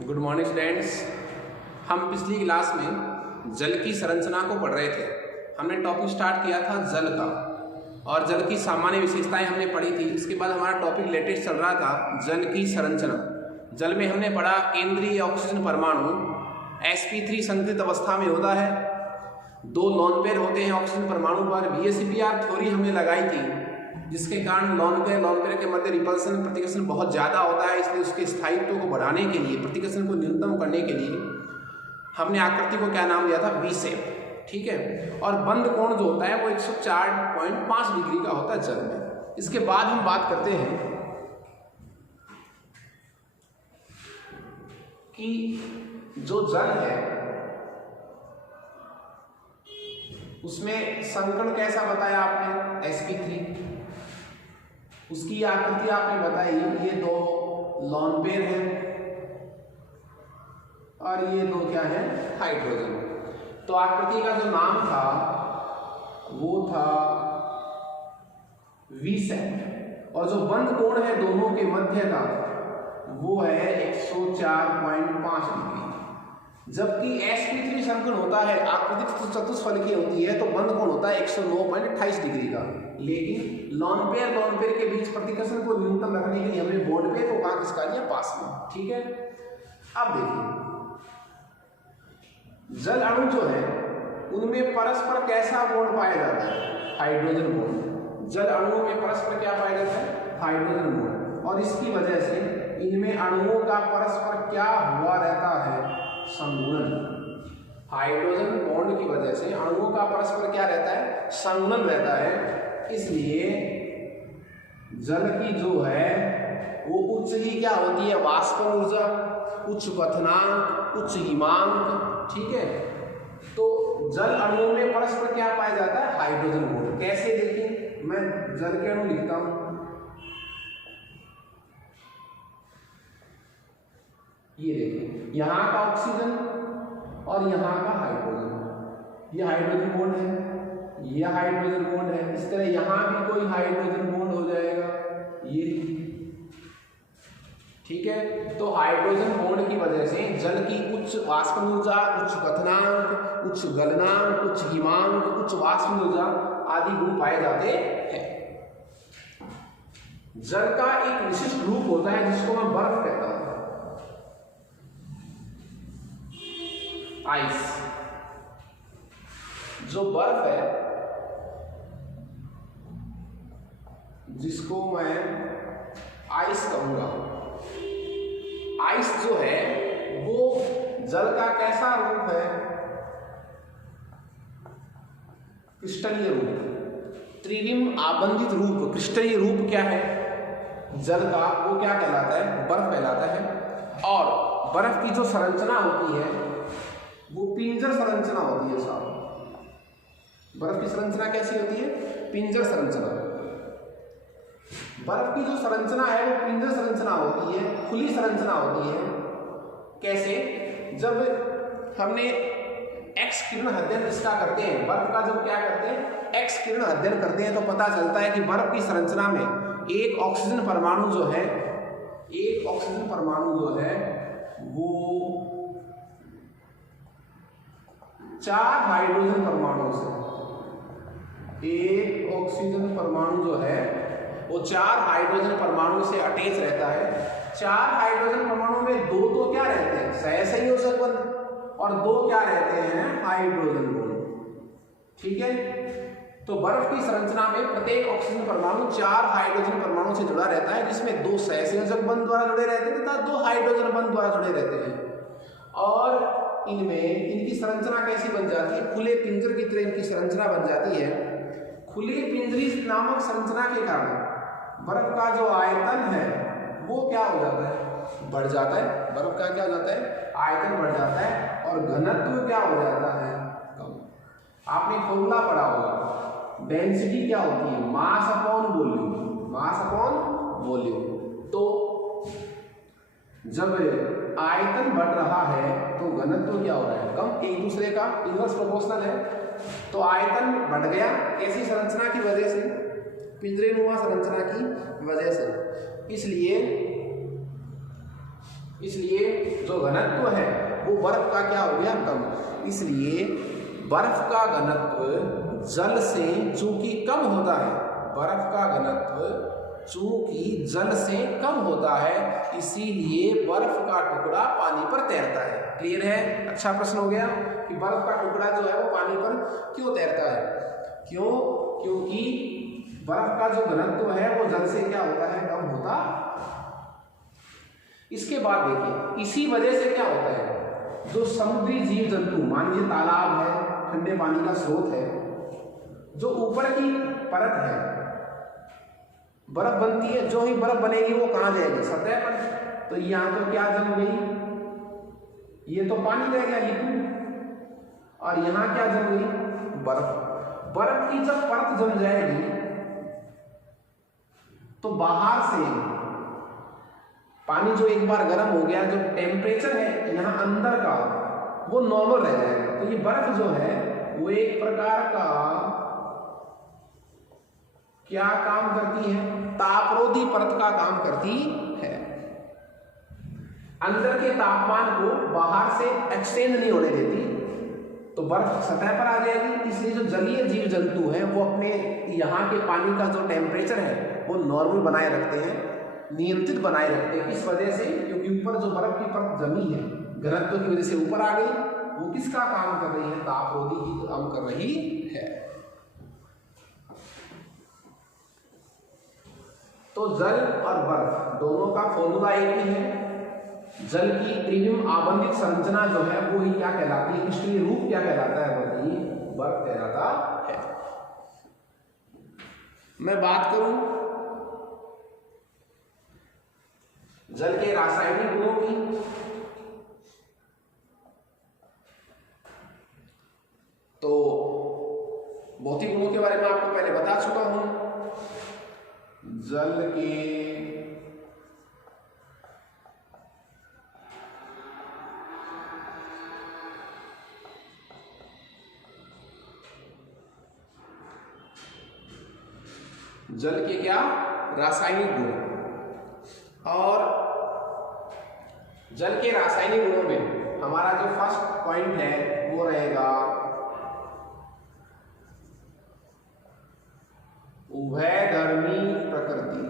Good morning students. हम पिछली class में जल की संरचना को पढ़ रहे थे। हमने टॉपिक स्टार्ट किया था जल का और जल की सामान्य विशेषताएं हमने पढ़ी थी। इसके बाद हमारा टॉपिक लेटेस्ट चल रहा था जल की संरचना। जल में हमने पढ़ा केंद्रीय ऑक्सीजन परमाणु sp3 संकलित अवस्था में होता है। 2 लॉन पेयर होते हैं ऑक्सीजन परमाणु पर। VSEPR थ्योरी हमने लगाई थी, जिसके कारण लॉन पेयर के मध्य रिपल्सन प्रतिकर्षण बहुत ज़्यादा होता है। इसलिए उसके स्थायित्व को बढ़ाने के लिए, प्रतिकर्षण को न्यूनतम करने के लिए हमने आकृति को क्या नाम दिया था, वी शेप। ठीक है। और बंद कोण जो होता है वो 104.5 डिग्री का होता है जल में। इसके बाद हम बात करते हैं कि जो जल है उसमें संकर्ण कैसा बताया आपने, sp3। उसकी आकृति आपने बताई, ये 2 लॉन पेयर हैं और ये 2 क्या है, हाइड्रोजन। तो आकृति का जो नाम था वो था वी शेप और जो बंद कोण है दोनों के मध्य का वो है 104.5 डिग्री। जबकि sp3 संकर्ण होता है, आकृति चतुष्फलकीय होती है, तो बंद कोण होता है 109.28 डिग्री का। लेकिन लॉन पेयर के बीच प्रतिकर्षण को न्यूनतम रखने के लिए हमने बॉन्ड पेयर को कहा किसका लिया, पास में। ठीक है। अब देखिए जल अणु जो है उनमें परस्पर कैसा बॉन्ड पाया जाता है, हाइड्रोजन बॉन्ड। जल अणुओं में परस्पर क्या पाया जाता है, हाइड्रोजन बॉन्ड। और इसकी वजह से इनमें अणुओं का परस्पर क्या हुआ रहता है, संघूलन। हाइड्रोजन बॉन्ड की वजह से अणुओं का परस्पर क्या रहता है, संघूलन रहता है। इसलिए जल की जो है वो उच्च ही क्या होती है, वाष्पन ऊर्जा, उच्च क्वथनांक, उच्च हिमांक। ठीक है। तो जल अणुओं में परस्पर क्या पाया जाता है, हाइड्रोजन बॉन्ड। कैसे देखें, मैं जल के अणु लिखता हूं, ये देखिए यहां का ऑक्सीजन और यहां का हाइड्रोजन। ये हाइड्रोजन बॉन्ड है, ये हाइड्रोजन बॉन्ड है। इस तरह यहां भी कोई हाइड्रोजन बॉन्ड हो जाएगा, ये। ठीक है। तो हाइड्रोजन बॉन्ड की वजह से जल की उच्च वाष्पन ऊर्जा, उच्च क्वथनांक, उच्च गलनांक, उच्च हिमांक, उच्च वाष्पन ऊर्जा आदि गुण पाए जाते हैं। जल का एक विशिष्ट रूप होता है जिसको मैं बर्फ कहता हूं, आइस। जो बर्फ है जिसको मैं आइस कहूंगा, आइस जो है वो जल का कैसा रूप है, क्रिस्टलीय रूप, त्रिविम आबंधित रूप। क्रिस्टलीय रूप क्या है जल का, वो क्या कहलाता है, बर्फ कहलाता है। और बर्फ की जो संरचना होती है वो पिंजर संरचना होती है साहब। बर्फ की संरचना कैसी होती है, पिंजर संरचना। बर्फ की जो संरचना है वो पिंजर संरचना होती है, खुली संरचना होती है। कैसे, जब हमने एक्स किरण अध्ययन इसका करते हैं, बर्फ का जब क्या करते हैं, एक्स किरण अध्ययन करते हैं, तो पता चलता है कि बर्फ की संरचना में एक ऑक्सीजन परमाणु जो है, एक ऑक्सीजन परमाणु जो है वो 4 हाइड्रोजन परमाणु से, एक ऑक्सीजन परमाणु जो है वो 4 हाइड्रोजन परमाणु से अटैच रहता है। 4 हाइड्रोजन परमाणु में 2 तो क्या रहते हैं, सहसंयोजक बंध, और 2 क्या रहते हैं, हाइड्रोजन बंध। ठीक है। तो बर्फ की संरचना में प्रत्येक ऑक्सीजन परमाणु 4 हाइड्रोजन परमाणु से जुड़ा रहता है, जिसमें 2 सहसंयोजक बंध द्वारा जुड़े रहते हैं तथा 2 हाइड्रोजन बंध द्वारा जुड़े रहते हैं। और इनमें इनकी संरचना कैसी बन जाती है, खुले पिंजर की तरह इनकी संरचना बन जाती है। खुली पिंजरी नामक संरचना के कारण बर्फ का जो आयतन है वो क्या हो जाता है, बढ़ जाता है। बर्फ का क्या हो जाता है, आयतन बढ़ जाता है और घनत्व क्या हो जाता है, कम। आपने फॉर्मूला पढ़ा होगा, डेंसिटी क्या होती है, mass upon volume, mass upon volume. तो जब आयतन बढ़ रहा है तो घनत्व क्या हो रहा है, कम। एक दूसरे का इनवर्स प्रोपोर्शनल है। तो आयतन बढ़ गया, ऐसी संरचना की वजह से, पिंजरेनुमा संरचना की वजह से। इसलिए इसलिए जो घनत्व है वो बर्फ का क्या हो गया, कम। इसलिए बर्फ का घनत्व जल से चूंकि कम होता है, बर्फ का घनत्व चूंकि जल से कम होता है, इसीलिए बर्फ का टुकड़ा पानी पर तैरता है। क्लियर है? अच्छा प्रश्न हो गया कि बर्फ का टुकड़ा जो है वो पानी पर क्यों तैरता है। क्यों? क्योंकि बर्फ का जो घनत्व है वो जल से क्या होता है, कम होता। इसके बाद देखिए, इसी वजह से क्या होता है, जो समुद्री जीव जंतु, मान लीजिए तालाब है, ठंडे पानी का स्रोत है, जो ऊपर की परत है, बर्फ बनती है, जो ही बर्फ बनेगी वो कहां जाएगी, सतह पर। तो यहां तो क्या जम गई, ये तो पानी रह गया लिक्विड, और यहां क्या जम गई, बर्फ। बर्फ की जब परत जम जाएगी तो बाहर से पानी जो एक बार गर्म हो गया, जो टेम्परेचर है यहाँ अंदर का वो नॉर्मल रह जाएगा। तो ये बर्फ जो है वो एक प्रकार का क्या काम करती है, तापरोधी परत का काम करती है। अंदर के तापमान को बाहर से एक्सचेंज नहीं होने देती, तो बर्फ सतह पर आ जाएगी। इसलिए जो जलीय जीव जंतु हैं वो अपने यहाँ के पानी का जो टेम्परेचर है वो नॉर्मल बनाए रखते हैं, नियंत्रित बनाए रखते हैं। इस वजह से, क्योंकि ऊपर जो बर्फ की परत जमी है घनत्व की वजह से ऊपर आ गई, वो किसका काम कर रही है, तापरोधी की काम कर रही है। तो जल और बर्फ दोनों का फॉर्मूला एक ही है। जल की त्रिविम आबंधित संरचना जो है वो ही क्या कहलाती है, क्रिस्टलीय रूप क्या कहलाता है, वही बर्फ कहलाता है। मैं बात करूं जल के रासायनिक गुणों की, तो भौतिक गुणों के बारे में आपको पहले बता चुका हूं। जल के क्या रासायनिक गुण, और जल के रासायनिक गुणों में हमारा जो फर्स्ट पॉइंट है वो रहेगा उभयधर्मी प्रकृति।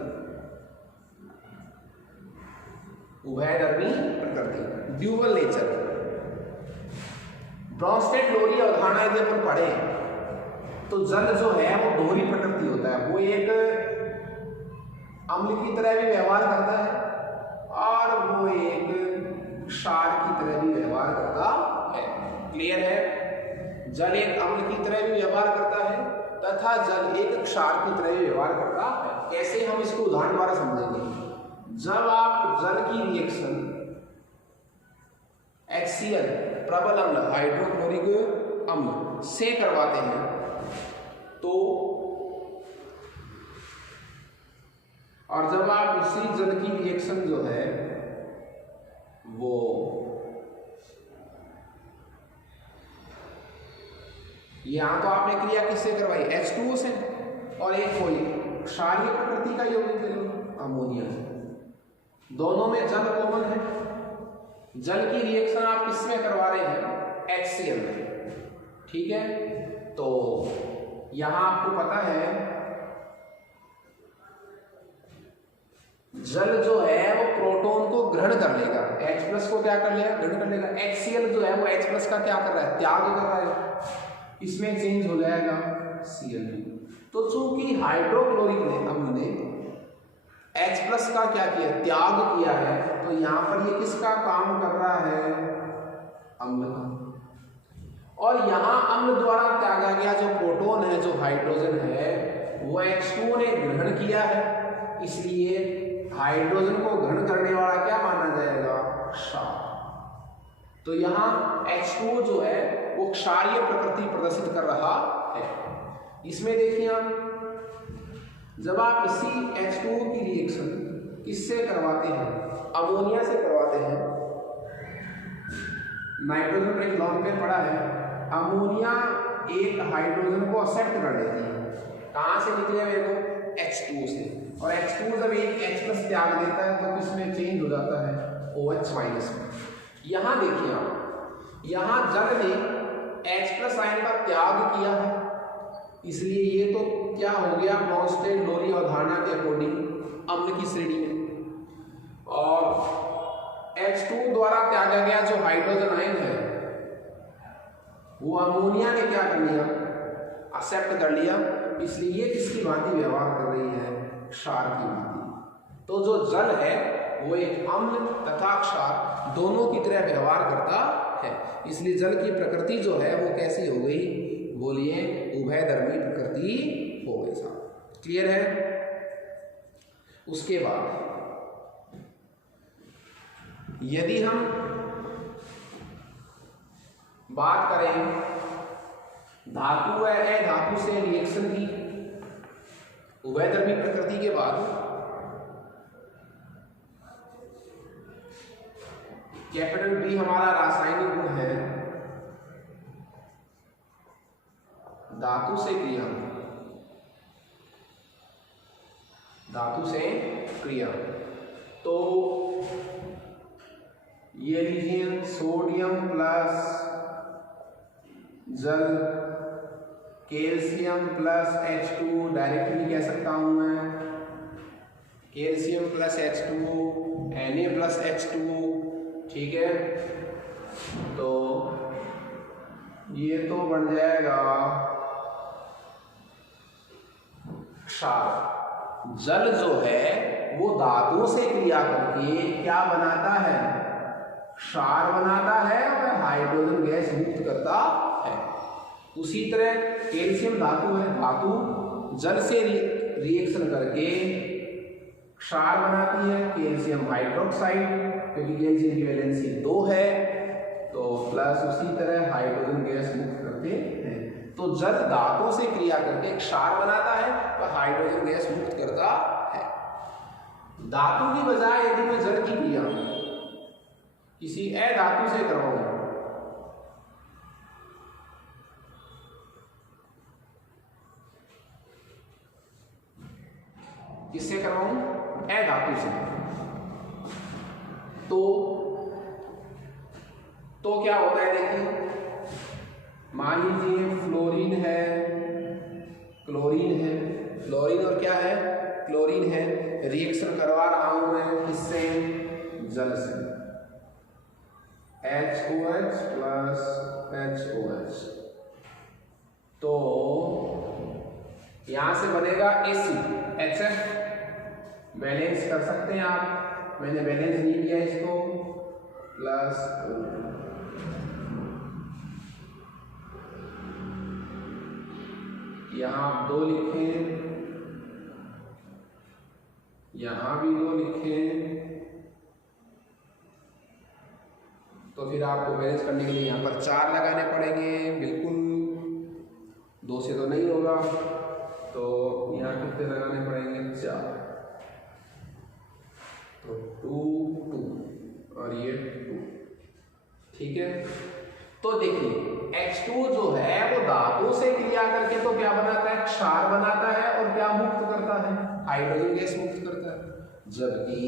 उभयधर्मी प्रकृति, ड्यूअल नेचर। ब्रॉन्स्टेड लोरी अवधारणा यदि अपन पढ़े तो जल जो है वो दोहरी प्रकृति होता है। वो एक अम्ल की तरह भी व्यवहार करता है और वो एक क्षार की तरह भी व्यवहार करता है। क्लियर है? जल एक अम्ल की तरह भी व्यवहार करता है तथा जल एक क्षार की तरह भी व्यवहार करता है। कैसे, हम इसको उदाहरण द्वारा समझेंगे। जब आप जल की रिएक्शन HCl प्रबल अम्ल हाइड्रोक्लोरिक अम्ल से करवाते हैं तो, और जब आप उसी जल की रिएक्शन जो है वो यहां तो आपने क्रिया किससे करवाई, H2O से, और एक कोई क्षारीय प्रकृति का यौगिक ले लो, अमोनिया से। दोनों में जल कॉमन है। जल की रिएक्शन आप किसमें करवा रहे हैं, HCl में। ठीक है, तो यहां आपको पता है जल जो है वो प्रोटॉन को ग्रहण कर लेगा, H+ को क्या कर लेगा, ग्रहण कर लेगा। HCl जो है वो H+ का क्या कर रहा है, त्याग कर रहा है। इसमें चेंज हो जाएगा Cl। तो चूंकि हाइड्रोक्लोरिक अम्ल ने H+ का क्या किया, त्याग किया है, तो यहां पर ये किसका काम कर रहा है, अम्ल का। और यहां अम्ल द्वारा त्यागा गया जो प्रोटॉन है, जो हाइड्रोजन है, वो H2O ने ग्रहण किया है। इसलिए हाइड्रोजन को ग्रहण करने वाला क्या माना जाएगा, क्षार। तो यहां H2O जो है वो क्षारीय प्रकृति प्रदर्शित कर रहा है। इसमें देखिए आप, जब आप इसी H2O की रिएक्शन किससे करवाते हैं, अमोनिया से करवाते हैं। नाइट्रोजन पर एक लॉन्ग पेयर पड़ा है, अमोनिया एक हाइड्रोजन को एक्सेप्ट कर लेती है। कहां से निकले मेरे को, H2O से। और H2O जब एक H+ त्याग देता है तो किसमें चेंज हो जाता है, OH माइनस में। यहाँ देखिए आप, यहाँ जल ने H प्लस आयन का त्याग किया है, इसलिए ये तो क्या हो गया, ब्रॉन्स्टेड लोरी अवधारणा के अकॉर्डिंग अम्ल की श्रेणी में। और H2 द्वारा त्यागा गया जो हाइड्रोजन आयन है वो अमोनिया ने क्या कर लिया, एक्सेप्ट कर लिया, इसलिए ये किसकी भांति व्यवहार कर रही है, क्षार की भांति। तो जो जल है वो एक अम्ल तथा क्षार दोनों की तरह व्यवहार करता है, इसलिए जल की प्रकृति जो है वो कैसी हो गई, बोलिए उभयधर्मी प्रकृति हो गई। साहब क्लियर है। उसके बाद यदि हम बात करें धातु व अधातु से रिएक्शन की उभयधर्मी प्रकृति के बाद, कैपिटल बी हमारा रासायनिक गुण है धातु से क्रिया, धातु से क्रिया। तो ये लीजिए सोडियम प्लस जल, कैल्शियम प्लस H2, डायरेक्टली कह सकता हूं मैं calcium plus H2 Na plus H2, ठीक है। तो ये तो बन जाएगा क्षार। जल जो है वो धातुओं से क्रिया करके क्या बनाता है, क्षार बनाता है और हाइड्रोजन गैस मुक्त करता है। उसी तरह कैल्शियम धातु है, धातु जल से रिएक्शन करके क्षार बनाती है, कैल्शियम हाइड्रोक्साइड, क्योंकि कैल्शियम की वैलेंसी 2 है, तो प्लस उसी तरह हाइड्रोजन गैस मुक्त करते हैं। तो जल धातुओं से क्रिया करके क्षार बनाता है और हाइड्रोजन गैस मुक्त करता है। धातु की बजाय यदि मैं जल की क्रिया किसी अधातु से करवाऊं, किससे करवाऊं, अधातु से, तो क्या होता है देखिए, मान लीजिए फ्लोरीन है, क्लोरीन है, फ्लोरीन और क्या है, क्लोरीन है, रिएक्शन करवा रहा हूं मैं किससे, जल से, HOH प्लस HOH, तो यहां से बनेगा एसिड HF, बैलेंस कर सकते हैं आप, मैंने बैलेंस नहीं किया इसको, प्लस यहां आप 2 लिखें, यहां भी 2 लिखें, तो फिर आपको बैलेंस करने के लिए यहां पर 4 लगाने पड़ेंगे, बिल्कुल 2 से तो नहीं होगा, तो यहां कितने लगाने पड़ेंगे, 4, तो 2 2 और ये 2, ठीक है। तो देखिए H2 जो है वो धातु से क्रिया करके तो क्या बनाता है, क्षार बनाता है और क्या मुक्त करता है, हाइड्रोजन गैस मुक्त करता है। जबकि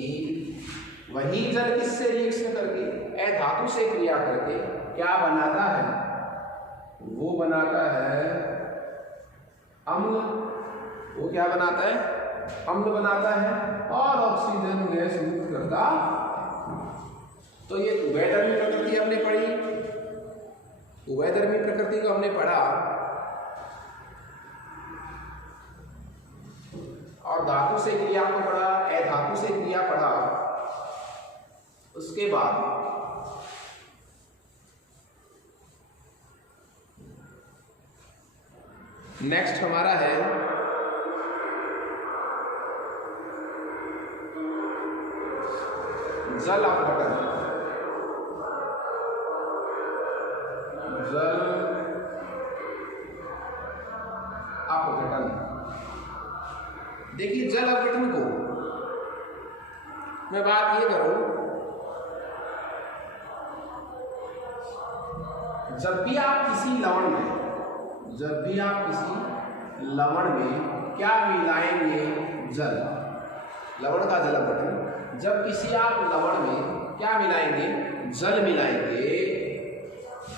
वही जल किससे रिएक्शन करके, अधातु से क्रिया करके क्या बनाता है, वो बनाता है अम्ल, वो क्या बनाता है, अम्ल बनाता है और ऑक्सीजन गैस मुक्त करता। तो ये उभयधर्मी प्रकृति हमने पढ़ी, उभयधर्मी प्रकृति को हमने पढ़ा और धातु से क्रिया को पढ़ा, अधातु से क्रिया पढ़ा। उसके बाद नेक्स्ट हमारा है जल अपघटन। जल अपघटन, देखिए जल अपघटन को मैं बात ये करूं, जब भी आप किसी लवण में, जब भी आप किसी लवण में क्या मिलाएंगे, जल, लवण का जल अपघटन, जब किसी आप लवण में क्या मिलाएंगे, जल मिलाएंगे,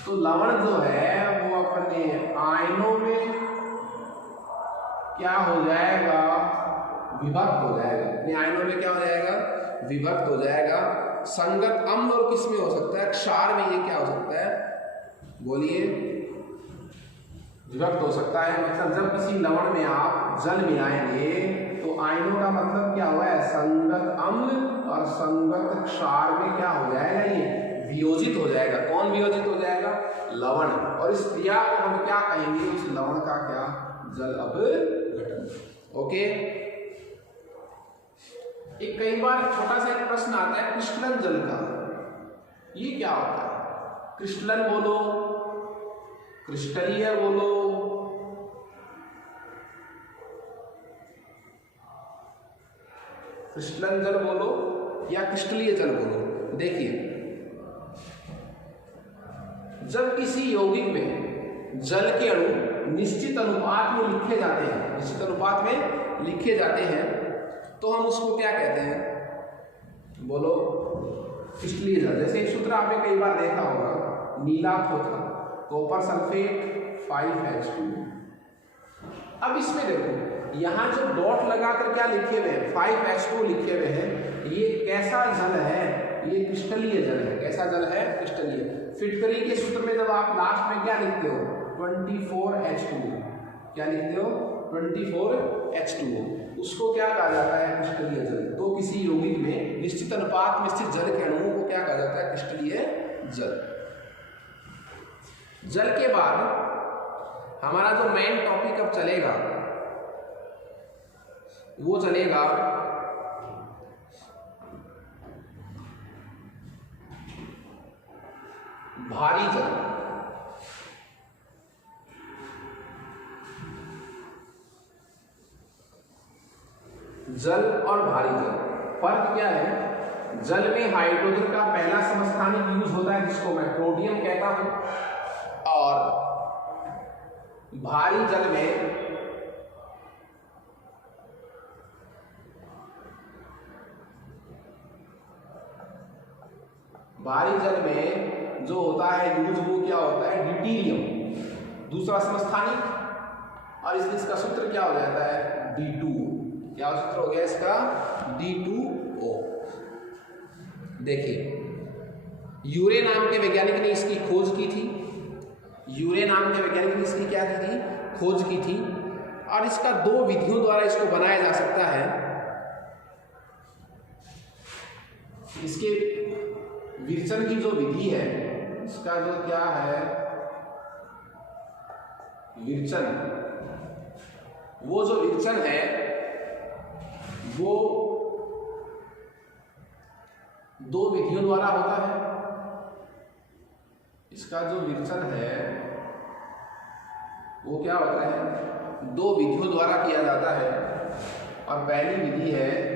तो लवण जो है वो अपने आयनों में क्या हो जाएगा, विभक्त हो जाएगा। अपने आयनों में क्या हो जाएगा, विभक्त हो जाएगा। संगत अम्ल और किस में हो सकता है, क्षार में ये क्या हो सकता है, बोलिए, विभक्त हो सकता है। मतलब जब किसी लवण में आप जल मिलाएंगे तो आयनों का मतलब क्या हुआ है, संगत अम्ल और संगत क्षार में क्या हो जाएगा, ये वियोजित हो जाएगा। कौन वियोजित हो जाएगा, लवण। और इस क्रिया को हम क्या कहेंगे, उस लवण का क्या, जल अपघटन। ओके। एक कई बार छोटा सा एक प्रश्न आता है क्रिस्टलन जल का, ये क्या होता है, क्रिस्टलन बोलो, क्रिस्टलीय बोलो, क्रिस्टलन जल बोलो या क्रिस्टलीय जल बोलो। देखिए, जब किसी यौगिक में जल के अणु निश्चित अनुपात में लिखे जाते हैं, निश्चित अनुपात में लिखे जाते हैं, तो हम उसको क्या कहते हैं, बोलो, क्रिस्टलीय जल। जैसे एक सूत्र आपने कई बार देखा होगा, नीला थोथा, कॉपर सल्फेट 5H2। अब इसमें देखो, यहाँ जो डॉट लगाकर क्या लिखे हुए हैं, 5H2 लिखे हुए हैं, ये कैसा जल है, ये क्रिस्टलीय जल है। कैसा जल है, क्रिस्टलीय। फिटकरी के सूत्र में जब आप लास्ट में क्या लिखते हो, 24H2, क्या लिखते हो, 24H2O, उसको क्या कहा जाता है, क्रिस्टलीय जल। तो किसी यौगिक में निश्चित अनुपात में स्थित जल के अणुओं को क्या कहा जाता है, क्रिस्टलीय जल। जल के बाद हमारा जो मेन टॉपिक अब चलेगा वो चलेगा भारी जल। जल और भारी जल, फर्क क्या है, जल में हाइड्रोजन का पहला समस्थानिक यूज होता है जिसको मैं प्रोटियम कहता हूं, और भारी जल में जो होता है यूज, वो क्या होता है, ड्यूटेरियम, दूसरा समस्थानिक, और इसका सूत्र क्या हो जाता है, D2। क्या सूत्र हो गया इसका, D2O। देखिए, यूरे नाम के वैज्ञानिक ने इसकी खोज की थी, यूरे नाम के वैज्ञानिक ने इसकी क्या की थी, खोज की थी, और इसका 2 विधियों द्वारा इसको बनाया जा सकता है। इसके विरचन की जो विधि है, इसका जो क्या है विरचन, वो जो विरचन है वो 2 विधियों द्वारा होता है। इसका जो विरचन है वो क्या होता है, 2 विधियों द्वारा किया जाता है। और पहली विधि है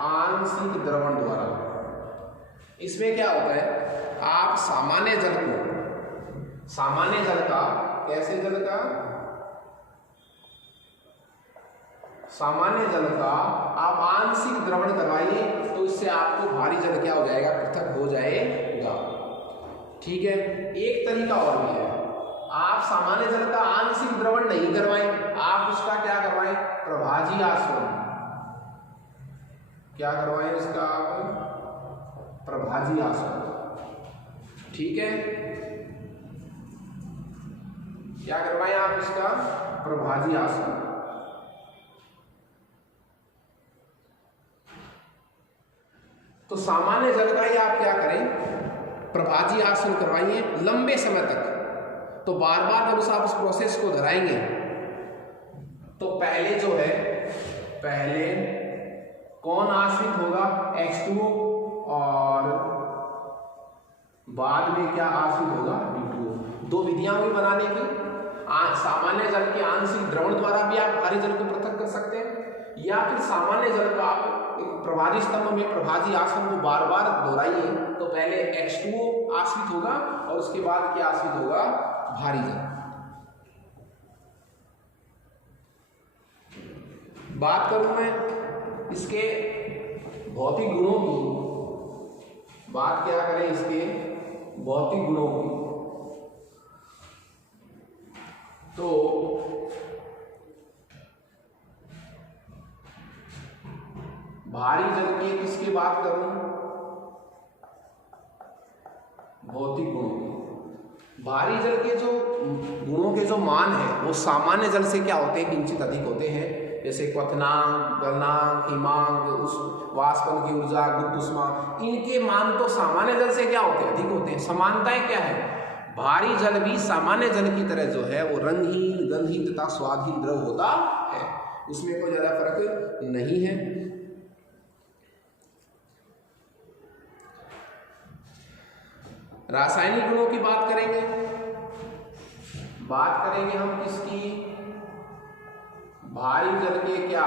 आंशिक द्रवण द्वारा। इसमें क्या होता है, आप सामान्य जल का, कैसे जल का, सामान्य जल का आप आंशिक द्रवण करवाइए, तो इससे आपको भारी जल क्या हो जाएगा, पृथक हो जाएगा। ठीक है। एक तरीका और भी है, आप सामान्य जल का आंशिक द्रवण नहीं करवाएं, आप उसका क्या करवाएं, प्रभाजी आसवन। क्या करवाएं इसका, आप प्रभाजी आसवन। ठीक है, क्या करवाएं आप इसका, प्रभाजी आसवन। तो सामान्य जल का ही आप क्या करें, प्रभाजी आसन करवाइए लंबे समय तक। तो बार बार जब आप उस प्रोसेस को दोहराएंगे तो पहले जो है, पहले कौन आश्रित होगा, H2O, और बाद में क्या आश्रित होगा, D2O। 2 विधियां हुई बनाने की। सामान्य जल के आंशिक द्रवण द्वारा भी आप भारी जल को पृथक कर सकते हैं, या फिर सामान्य जल का आप प्रभाजी स्तंभ में प्रभाजी आसन को बार बार दोहराइए। तो पहले H2O आश्रित होगा और उसके बाद क्या आश्रित होगा, भारी जल। बात करूं मैं इसके भौतिक गुणों की बात क्या करें, इसके भौतिक गुणों की, तो भारी जल के किसकी बात करूं, भौतिक गुणों की। भारी जल के जो गुणों के जो मान है वो सामान्य जल से क्या होते हैं, किंचित अधिक होते हैं। जैसे क्वथनांक, गलनांक, हिमांक, उस वाष्पन की ऊर्जा, गुप्त ऊष्मा, इनके मान तो सामान्य जल से क्या होते हैं, अधिक होते हैं। समानताएं क्या है, भारी जल भी सामान्य जल की तरह जो है वो रंगहीन, गंधहीन तथा स्वादहीन द्रव होता है, उसमें कोई ज्यादा फर्क नहीं है। रासायनिक गुणों की बात करेंगे हम किसकी, भारी जल के क्या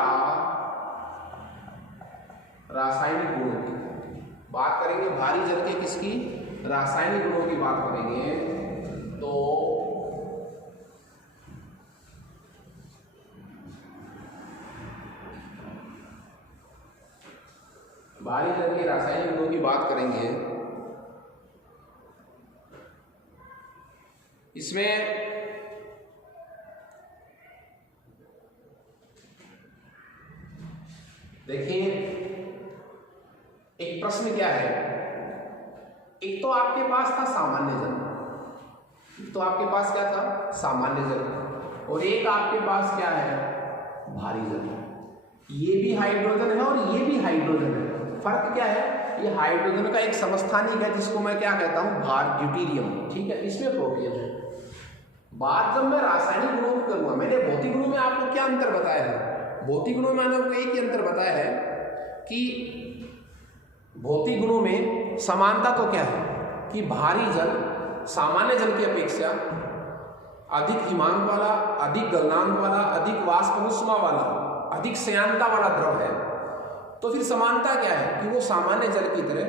रासायनिक गुणों की बात करेंगे, भारी जल के किसकी, रासायनिक गुणों की बात करेंगे। तो भारी जल के रासायनिक गुणों की बात करेंगे, इसमें देखिए एक प्रश्न क्या है, एक तो आपके पास था सामान्य जल, तो आपके पास क्या था, सामान्य जल, और एक आपके पास क्या है, भारी जल। ये भी हाइड्रोजन है और ये भी हाइड्रोजन है। फर्क क्या है, ये हाइड्रोजन का एक समस्थानिक है जिसको मैं क्या कहता हूं, भार, ड्यूटेरियम, ठीक है, इसमें प्रोटियम है। बात जब मैं रासायनिक गुणों की करूंगा, मैंने भौतिक गुणों में आपको क्या अंतर बताया है, भौतिक गुणों में मैंने आपको एक ही अंतर बताया है कि भौतिक गुणों में समानता तो क्या है कि भारी जल सामान्य जल की अपेक्षा अधिक हिमांक वाला, अधिक गलनांक वाला, अधिक वाष्प ऊष्मा वाला, अधिक श्यानता वाला द्रव है। तो फिर समानता क्या है कि वो सामान्य जल की तरह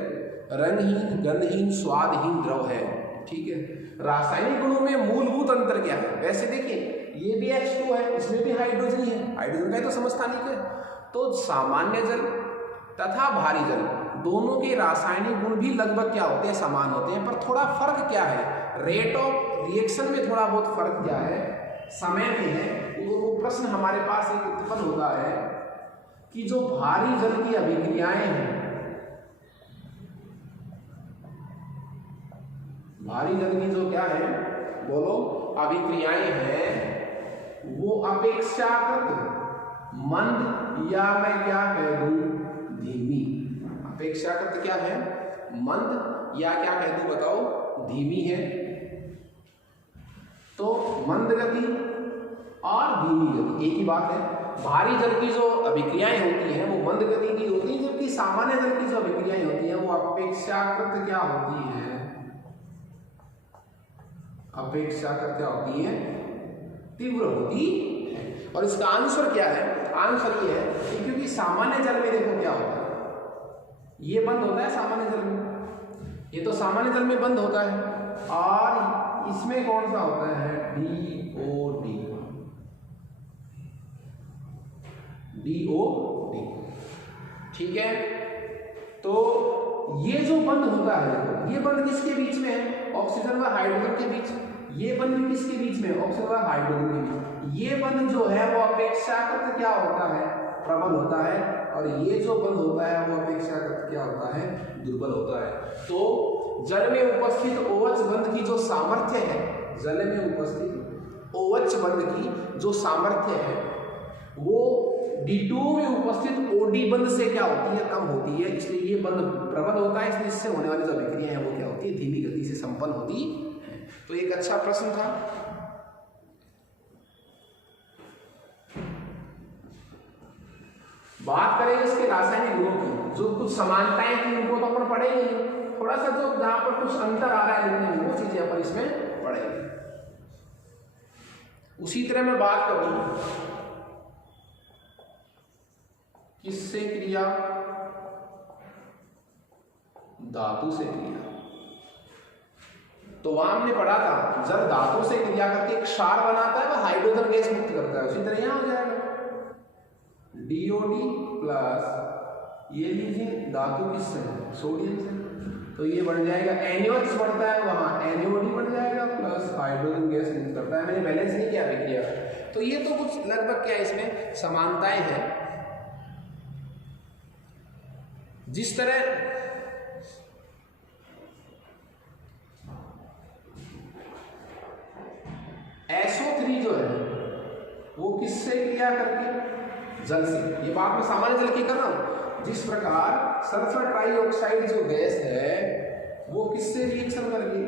रंगहीन, गंधहीन, स्वादहीन द्रव है, ठीक है। रासायनिक गुणों में मूलभूत अंतर क्या है, वैसे देखिए ये भी H2 है, इसमें भी हाइड्रोजन ही है, हाइड्रोजन का ही तो समस्थानिक है। तो सामान्य जल तथा भारी जल दोनों के रासायनिक गुण भी लगभग क्या होते हैं, समान होते हैं, पर थोड़ा फर्क क्या है, रेट ऑफ रिएक्शन में थोड़ा बहुत फर्क क्या है, समय में है। वो प्रश्न हमारे पास एक उत्पन्न होता है कि जो भारी जल की अभिक्रियाएं हैं, भारी जल की जो क्या है, बोलो, अभिक्रियाएं हैं, वो अपेक्षाकृत मंद, या मैं क्या कह दूं, धीमी। अपेक्षाकृत क्या है, मंद, या क्या कह दूं बताओ, धीमी है। तो मंद गति और धीमी गति एक ही बात है। भारी जल की जो अभिक्रियाएं होती हैं वो मंद गति की होती है, जबकि सामान्य जल की जो अभिक्रियाएं होती हैं वो अपेक्षाकृत क्या होती है, अपेक्षाकृत क्या होती है, तीव्र होती है। और इसका आंसर क्या है, आंसर ये है कि क्योंकि सामान्य जल में देखो क्या होता है, ये बंद होता है सामान्य जल में, ये तो सामान्य जल में बंद होता है, और इसमें कौन सा होता है, DOD, ठीक है। तो ये जो बंद होता है, ये बंद किसके बीच में है, ऑक्सीजन व हाइड्रोजन के बीच। ये बंद भी किसके बीच में, ऑक्सीजन व हाइड्रोजन के बीच। ये बंद जो है वो अपेक्षाकृत क्या होता है, प्रबल होता है, और ये जो बंद होता है वो अपेक्षाकृत क्या होता है, दुर्बल होता है। तो जल में उपस्थित OH बंध की जो सामर्थ्य है, जल में उपस्थित OH बंध की जो सामर्थ्य है वो D2 में उपस्थित OD बंध से क्या होती है, कम होती है, इसलिए ये बंध प्रबल होता है, इसलिए इससे होने वाली जो अभिक्रिया है वो क्या होती है, धीमी गति से संपन्न होती है। तो एक अच्छा प्रश्न था। बात करें इसके रासायनिक गुणों की, जो कुछ समानताएं थी उनको तो अपन पढ़ेंगे, थोड़ा सा जो जहां पर कुछ अंतर आ रहा है लिखने में वो चीजें अपन इसमें पढ़ेंगे। उसी तरह मैं बात करूं किससे क्रिया, धातु से क्रिया। तो वहां हमने पढ़ा था जब धातु से क्रिया करके एक क्षार बनाता है वह हाइड्रोजन गैस मुक्त करता है, उसी तरह यहां हो जाएगा DOD प्लस ये लीजिए धातु किससे है, सोडियम से, तो ये बन जाएगा NaOH बढ़ता है वहाँ NaOD बन जाएगा प्लस हाइड्रोजन गैस रिलीज करता है। मैंने बैलेंस नहीं किया अभिक्रिया, तो ये तो कुछ लगभग क्या इसमें समानताएं हैं। जिस तरह SO3 जो है वो किससे क्रिया करके, जल से, ये बात मैं सामान्य जल की कर रहा हूं। जिस प्रकार सल्फर ट्राइऑक्साइड जो गैस है वो किससे रिएक्शन करके,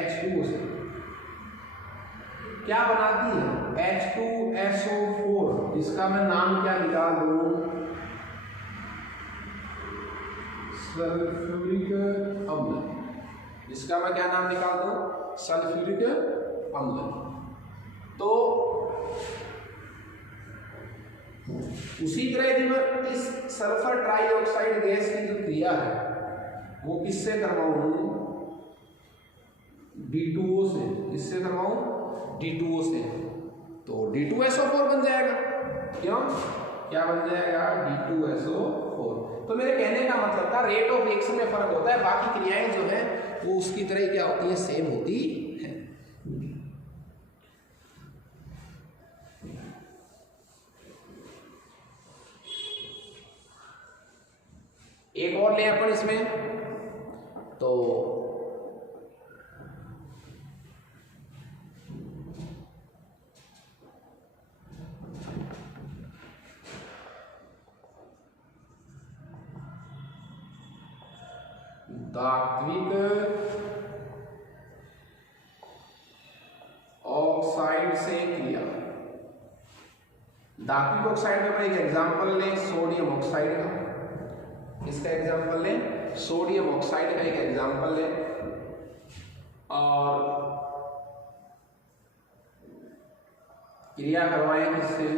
H2O से क्या बनाती है, H2SO4, जिसका मैं नाम क्या निकाल दूं, सल्फ्यूरिक अम्ल, जिसका मैं क्या नाम निकाल दूं, सल्फ्यूरिक अम्ल। तो उसी तरह यदि इस सल्फर ट्राइऑक्साइड गैस की जो क्रिया है वो किससे करवाऊं, D2O से, किससे करवाऊं, D2O से, तो D2SO4 बन जाएगा। क्यों, क्या बन जाएगा, D2SO4। तो मेरे कहने का मतलब था रेट ऑफ रिएक्शन में फर्क होता है, बाकी क्रियाएं जो है वो उसकी तरह क्या होती है, सेम होती है। एक और ले अपन इसमें, तो धात्विक ऑक्साइड से क्रिया। धात्विक ऑक्साइड में एक एग्जांपल लें सोडियम ऑक्साइड का, इसका एग्जांपल लें, सोडियम ऑक्साइड का एक एग्जांपल लें, और क्रिया करवाएं किससे,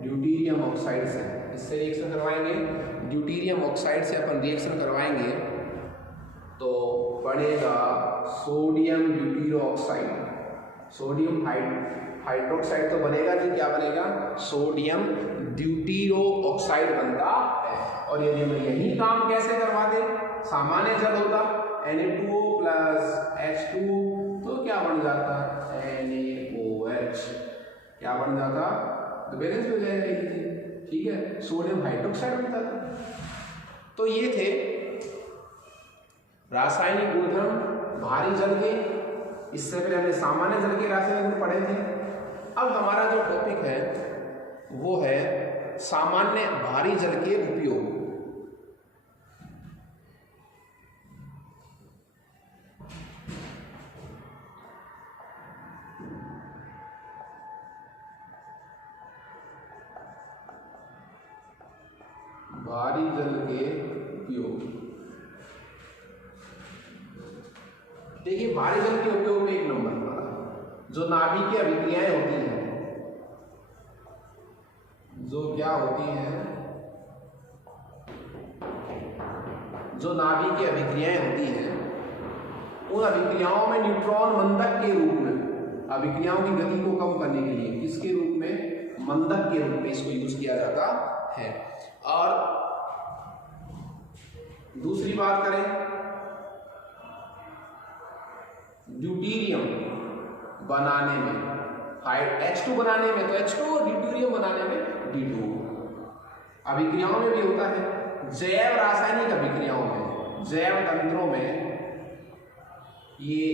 ड्यूटीरियम ऑक्साइड से। इससे रिएक्शन करवाएंगे, ड्यूटीरियम ऑक्साइड से अपन रिएक्शन करवाएंगे तो बनेगा सोडियम ड्यूटीरो ऑक्साइड, सोडियम हाइड्रोक्साइड तो बनेगा नहीं, क्या बनेगा, सोडियम ड्यूटीरो ऑक्साइड बनता है। और यदि मैं यही काम कैसे करवा दे, सामान्य जल होता Na2O प्लस H2, तो क्या बन जाता, NaOH, क्या बन जाता, तो बैलेंस हो जाएगा, ठीक है, सोडियम हाइड्रोक्साइड बनता था। तो ये थे रासायनिक गुणधर्म भारी जल के। इससे पहले हमने सामान्य जल के रासायनिक गुण पढ़े थे। अब हमारा जो टॉपिक है वो है सामान्य भारी जल के उपयोग। भारी जल के उपयोग, देखिए भारी जल के उपयोग में एक नंबर हमारा जो नाभिकीय अभिक्रियाएं होती हैं, जो क्या होती हैं, जो नाभिकीय अभिक्रियाएं होती हैं, उन अभिक्रियाओं में न्यूट्रॉन मंदक के रूप में, अभिक्रियाओं की गति को कम करने के लिए किसके रूप में, मंदक के रूप में इसको यूज किया जाता है। और दूसरी बात करें ड्यूटीरियम बनाने में, H2 बनाने में तो H2 और ड्यूटीरियम बनाने में D2। अभिक्रियाओं में भी होता है, जैव रासायनिक अभिक्रियाओं में, जैव तंत्रों में ये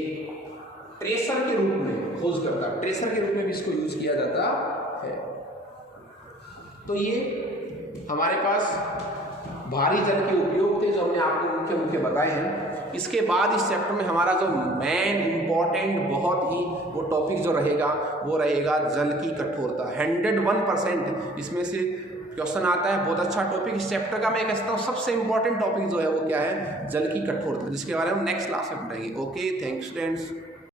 ट्रेसर के रूप में खोज करता है, ट्रेसर के रूप में भी इसको यूज किया जाता है। तो ये हमारे पास भारी जल के उपयोग थे जो हमने आपको मुख्य मुख्य बताए हैं। इसके बाद इस चैप्टर में हमारा जो मेन इंपॉर्टेंट बहुत ही वो टॉपिक जो रहेगा वो रहेगा जल की कठोरता। 101% इसमें से क्वेश्चन आता है, बहुत अच्छा टॉपिक इस चैप्टर का। मैं कहता हूँ सबसे इंपॉर्टेंट टॉपिक जो है वो क्या है, जल की कठोरता, जिसके बारे में हम नेक्स्ट क्लास में पढ़ेंगे। Okay, thanks students.